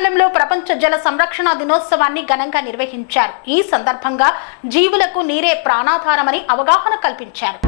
మండలంలో ప్రపంచ జల సంరక్షణ దినోత్సవాన్ని ఘనంగా నిర్వహించారు. ఈ సందర్భంగా జీవులకు నీరే ప్రాణాధారమని అవగాహన కల్పించారు.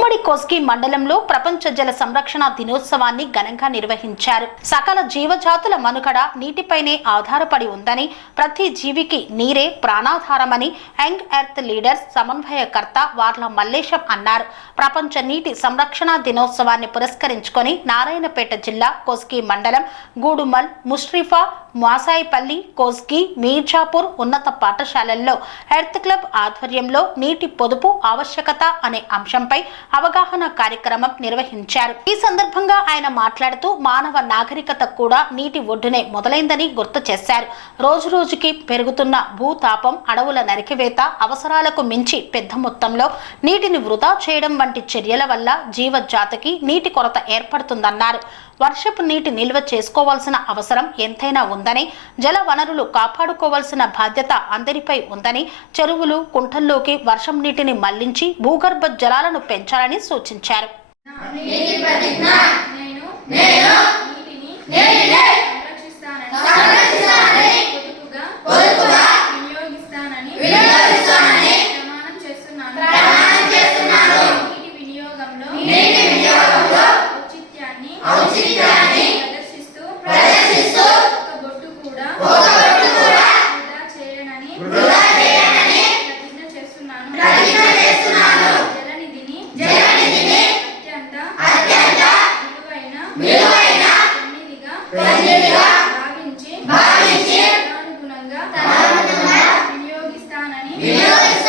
ఉమ్మడి కోస్కి మండలంలో ప్రపంచ జల సంరక్షణ దినోత్సవాన్ని ఘనంగా నిర్వహించారు. సకల జీవజాతుల మనుగడ నీటిపైనే ఆధారపడి ఉందని ప్రతి జీవికి నీరే ప్రాణాధారమని యంగ్ ఎర్త్ లీడర్స్ సమన్వయకర్త వార్ల మల్లేశం అన్నారు. ప్రపంచ నీటి సంరక్షణ దినోత్సవాన్ని పురస్కరించుకొని నారాయణపేట జిల్లా కోస్గి మండలం గూడుమల్ ముష్రిఫా మాసాయిపల్లి కోస్గి మీర్జాపూర్ ఉన్నత పాఠశాలల్లో ఎర్త్ క్లబ్ ఆధ్వర్యంలో నీటి పొదుపు ఆవశ్యకత అనే అంశంపై అవగాహన కార్యక్రమం నిర్వహించారు. ఈ సందర్భంగా ఆయన మాట్లాడుతూ మానవ నాగరికత కూడా నీటి ఒడ్డునే మొదలైందని గుర్తు చేశారు. రోజు రోజుకి పెరుగుతున్న భూతాపం అడవుల నరికివేత అవసరాలకు మించి పెద్ద మొత్తంలో నీటిని వృధా చేయడం వంటి చర్యల వల్ల జీవజాతికి నీటి కొరత ఏర్పడుతుందన్నారు. వర్షపు నీటి నిల్వ చేసుకోవాల్సిన అవసరం ఎంతైనా ఉందని జల వనరులు కాపాడుకోవాల్సిన బాధ్యత అందరిపై ఉందని చెరువులు కుంటల్లోకి వర్షం నీటిని మళ్ళించి భూగర్భ జలాలను పెంచాలని సూచించారు. వినియోగిస్తానని ప్రమాణం చేస్తున్నాను వినియోగిస్తానని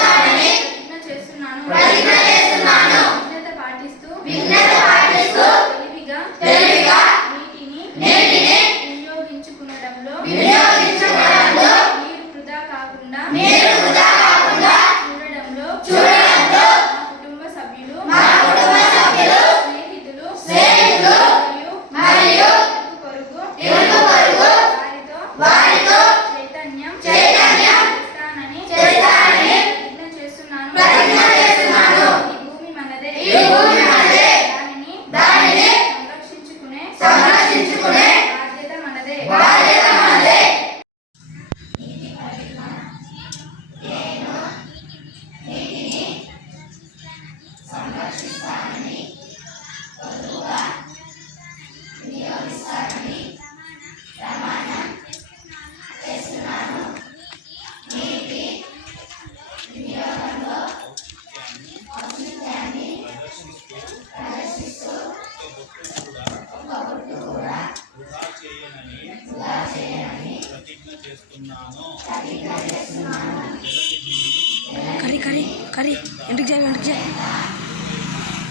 కర్రీ. ఇంటికి చేయాలి ఇంటికి చేయాలి?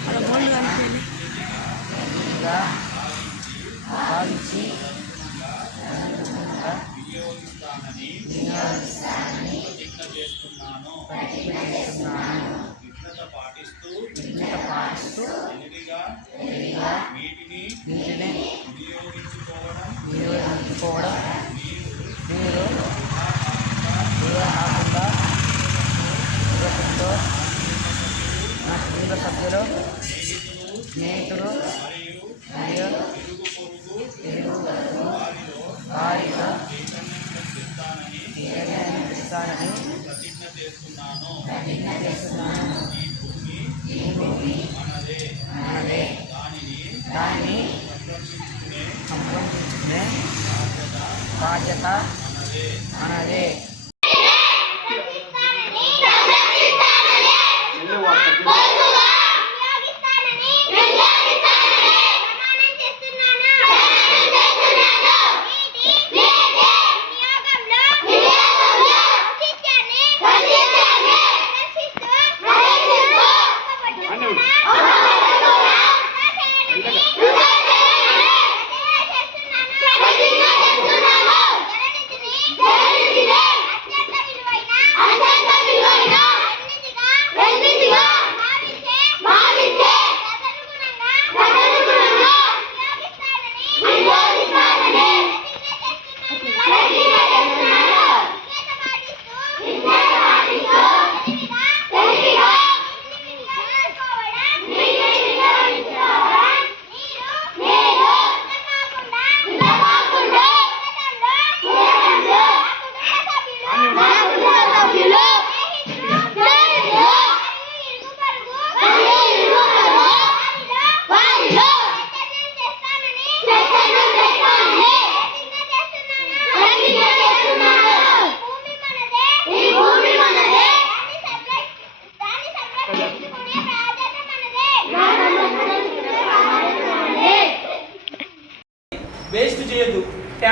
అలా బోల్డ్ పాటిస్తూ వీటిని వినియోగించుకోవడం. వినియోగించుకోవడం నీరు వృధా కాకుండా కుటుంబంతో నా కుటుంబ సభ్యులు స్నేహితులు మరియు ఇరుగు పొరుగు వారితో చైతన్యం పెంచుతానని ప్రతిజ్ఞ చేస్తున్నాను ఈ భూమి మనదే మనదే దానిని దాన్ని సంరక్షించుకునే బాధ్యత మనదే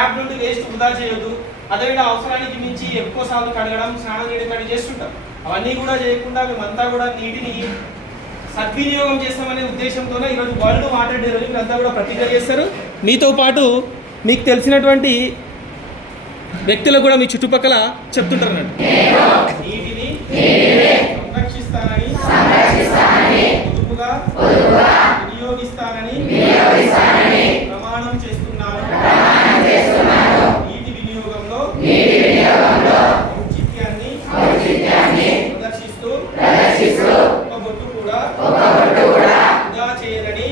ట్యాప్ నుండి వేస్ట్ వృధా చేయొద్దు. అదేవిధంగా అవసరానికి మించి ఎక్కువ సార్లు కడగడం స్నానం చేయడం కానీ చేస్తుంటాం. అవన్నీ కూడా చేయకుండా మేమంతా కూడా నీటిని సద్వినియోగం చేస్తామనే ఉద్దేశంతోనే ఈరోజు వరల్డ్ వాటర్ డే రోజు మీరంతా కూడా ప్రతిజ్ఞ చేస్తారు. మీతో పాటు మీకు తెలిసినటువంటి వ్యక్తులకు కూడా మీ చుట్టుపక్కల చెప్తుంటారు అన్నట్టు నీటిని సంరక్షిస్తానని పొదుపుగా వినియోగిస్తానని ప్రమాణం చేస్తున్నాను నీటి వినియోగంలో ఔచిత్యాన్ని ప్రదర్శిస్తూ ఒక బొట్టు కూడా వృధా చేయనని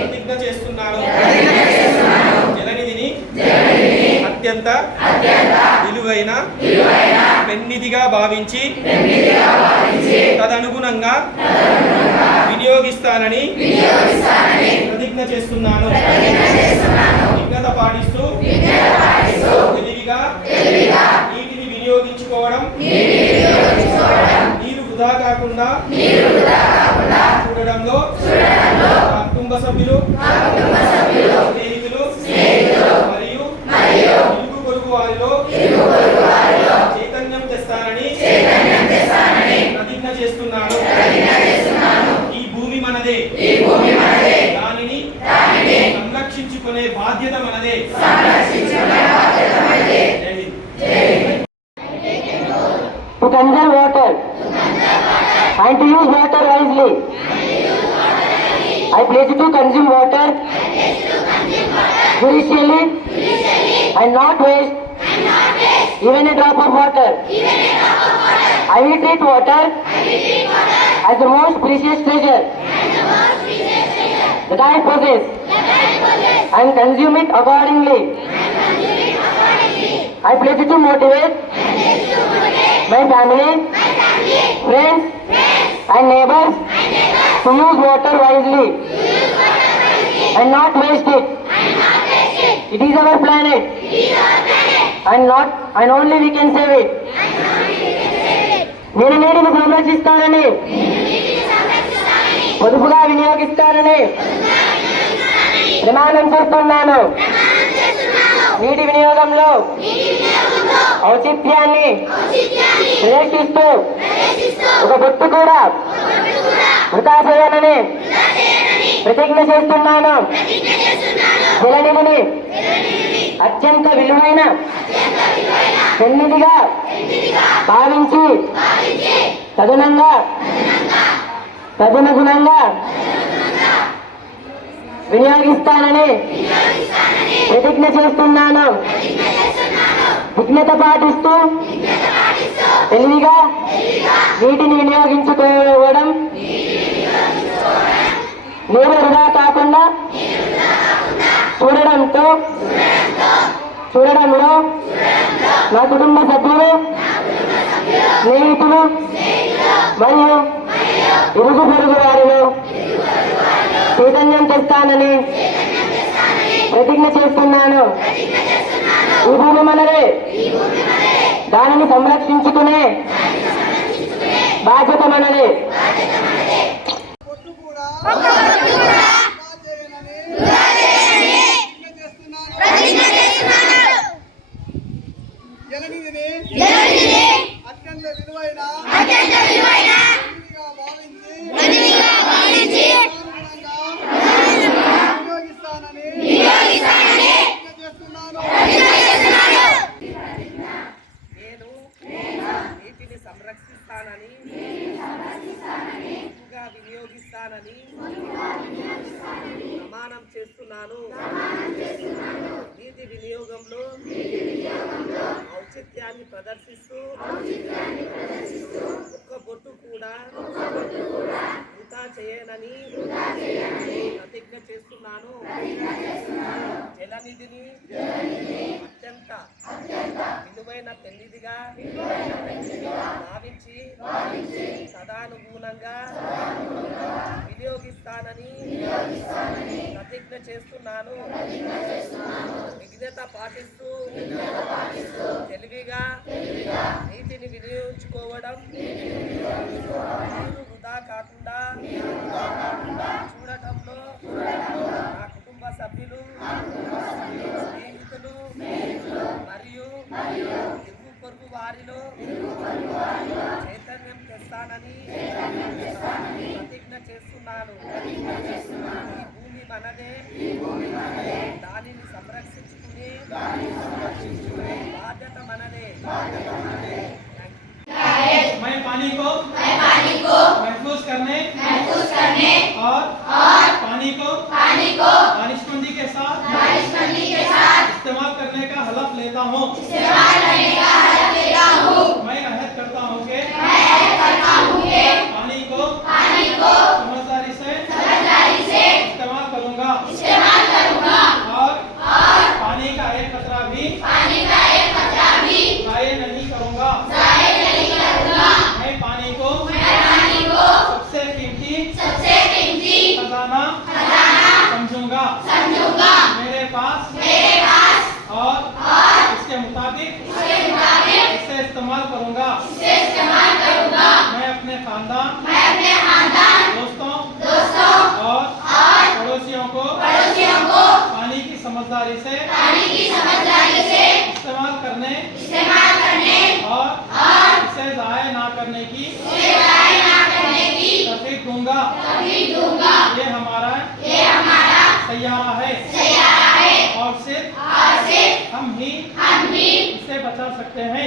ప్రతిజ్ఞ చేస్తున్నాను జలనిధిని అత్యంత విలువైన పెన్నిధిగా భావించి తదనుగుణంగా వినియోగిస్తానని ప్రతిజ్ఞ చేస్తున్నాను. విజ్ఞత పాటిస్తూ తెలివిగా నీటిని వినియోగించుకోవడం నీరు వృధా కాకుండా చూడడంలో కుటుంబ సభ్యులు బాధ్యత మనదే జై Hind. to conserve water and to use water wisely. I pledge to consume water judiciously and not waste even a drop of water. I will treat water as the most precious treasure that I possess And consume it accordingly. I pledge to motivate my family, friends, and neighbors to use water wisely and not waste it. It is our planet, and not and only we can save it. నేను నీటిని సంరక్షిస్తానని పొదుపుగా వినియోగిస్తానని ప్రమాణం చేస్తున్నాను. నీటి వినియోగంలో ఔచిత్యాన్ని ప్రదర్శిస్తూ ఒక బొట్టు కూడా వృధా చేయనని ప్రతిజ్ఞ చేస్తున్నాను. జలనిధిని అత్యంత విలువైన పెన్నిదిగా భావించి తదనంగా తదనుగుణంగా వినియోగిస్తానని ప్రతిజ్ఞ చేస్తున్నాను. విఘ్నత పాటిస్తూ తెలివిగా నీటిని వినియోగించుకోవడం నీరు వృధా కాకుండా చూడడంతో చూడడంలో నా కుటుంబ సభ్యులు స్నేహితులు మరియు ఇరుగు పొరుగు వారిలో చైతన్య చేస్తానని ప్రతిజ్ఞ చేస్తున్నాను. ఈ భూమి మనదే దానిని సంరక్షించుకునే బాధ్యత మనదే జలనిధిని అత్యంత విలువైన నదిగా భావించి అనుగుణంగా వినియోగిస్తానని ప్రతిజ్ఞ చేస్తున్నాను నేను నీటిని సంరక్షిస్తానని ఎక్కువగా వినియోగిస్తానని ప్రమాణం చేస్తున్నాను నీటి వినియోగంలో ఔచిత్యాన్ని ప్రదర్శిస్తూ ఒక్క బొట్టు కూడా వృధా చేయనని ప్రతిజ్ఞ చేస్తున్నాను. జలనిధిని అత్యంత విలువైన పెళ్ళిదిగా భావించి తదానుగుణంగా వినియోగిస్తానని ప్రతిజ్ఞ చేస్తున్నాను. విఘ్నత పాటిస్తూ తెలివిగా నీటిని వినియోగించుకోవడం నీరు వృధా కాకుండా చూడటంలో నా కుటుంబ సభ్యులు స్నేహితులు మరియు ఇరుగు పొరుగు వారిలో చైతన్యం తెస్తానని ప్రతిజ్ఞ చేస్తున్నాను ఈ समझदारी से पानी की समझदारी से इस्तेमाल करने इस्तेमाल करने और और इसे जाया ना करने की तफीक दूँगा। दूँगा। ये हमारा ये हमारा सैयारा है। सैयारा है। और सिर्फ़ और सिर्फ़ हम ही हम ही इसे बचा सकते हैं।